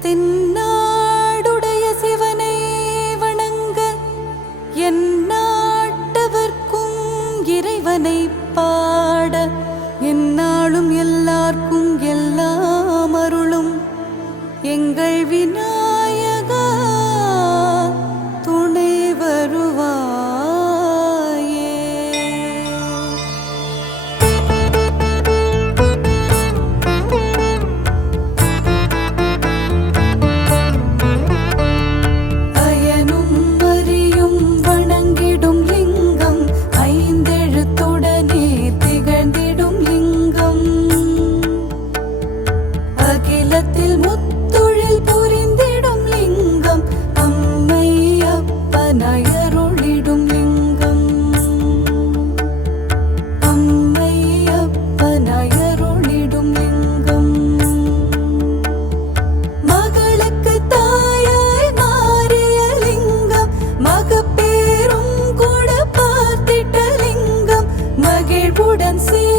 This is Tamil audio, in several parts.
தென் wouldn't see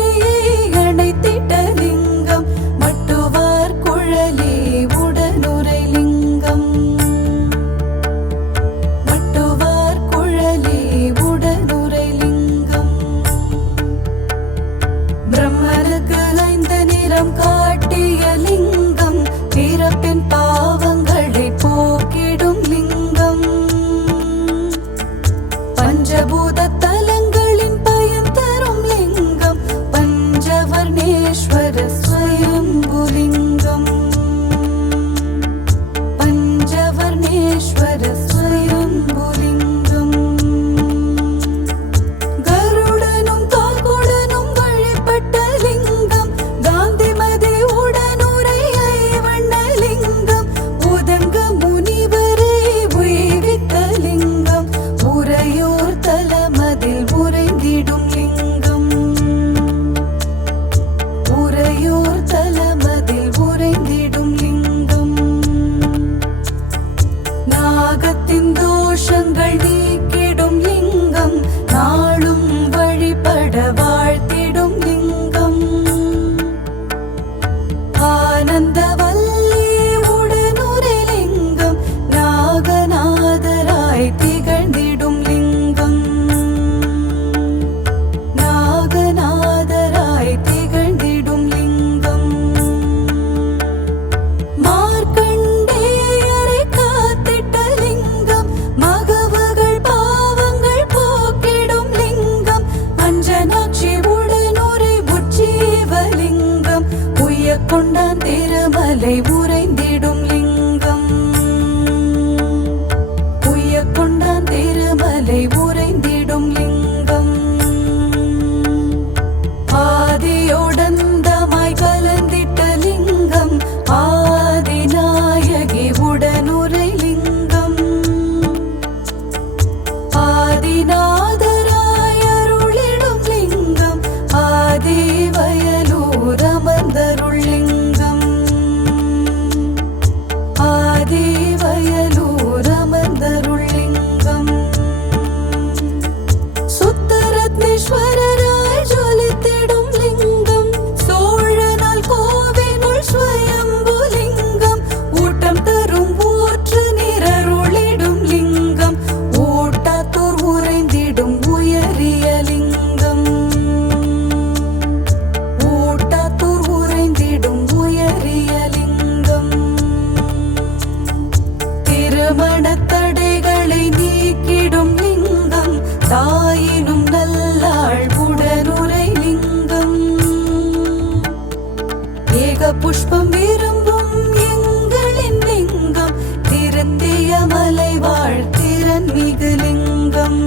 இமயமலை வாழ்த்திறன் மிகுலிங்கம்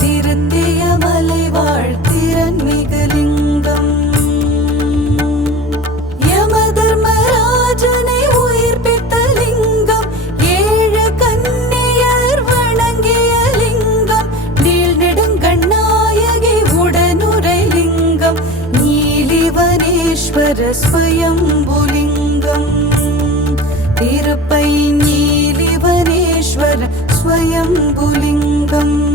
திருத்தியமலை வாழ்த்திறன் மிகுலிங்கம் யமதர்மராஜனை உயிர்ப்பித்த லிங்கம். ஏழு கன்னியர் வணங்கிய லிங்கம். நீள் நெடுங்கண்ணாயகி உடனுரை லிங்கம். திருப்பை நீலிவனேஸ்வர ஸ்வயம்புலிங்கம்.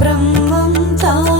ब्रह्मं ता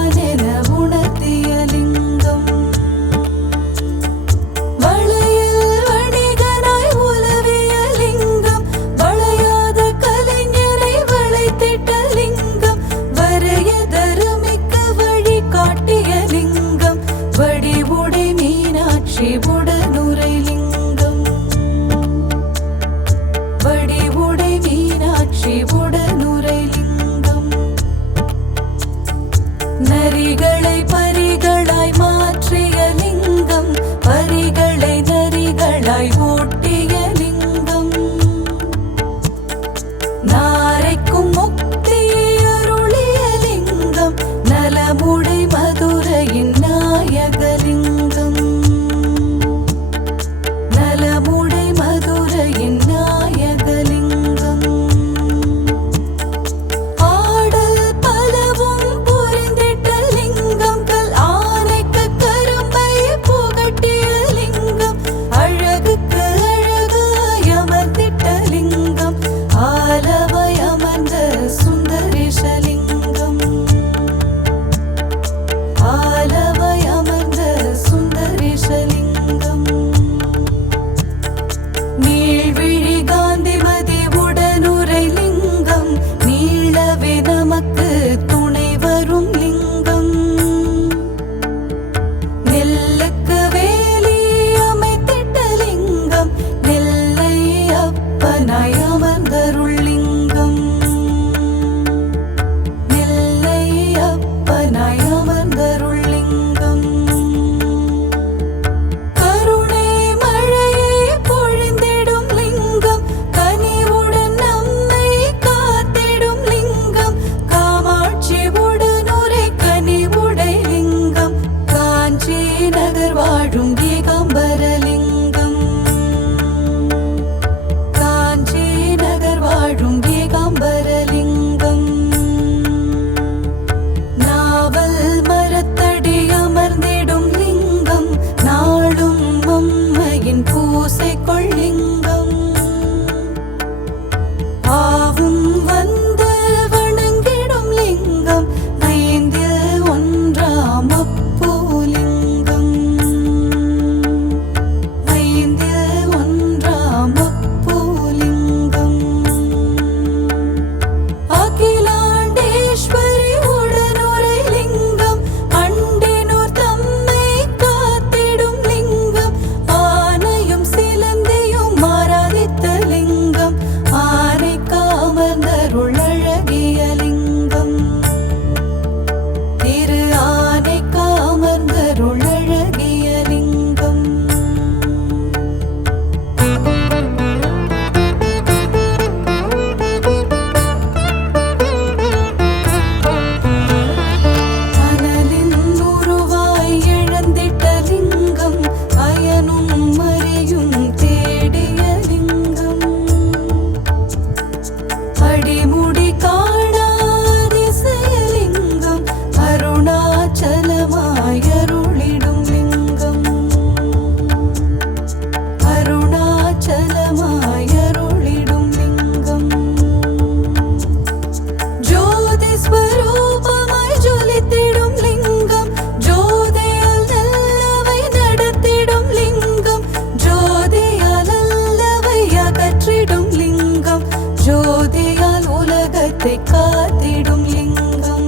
உலகத்தை காத்திடும் லிங்கம்.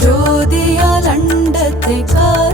ஜோதியால் அண்டத்தை காத்திடும்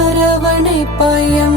அரவணை பயம்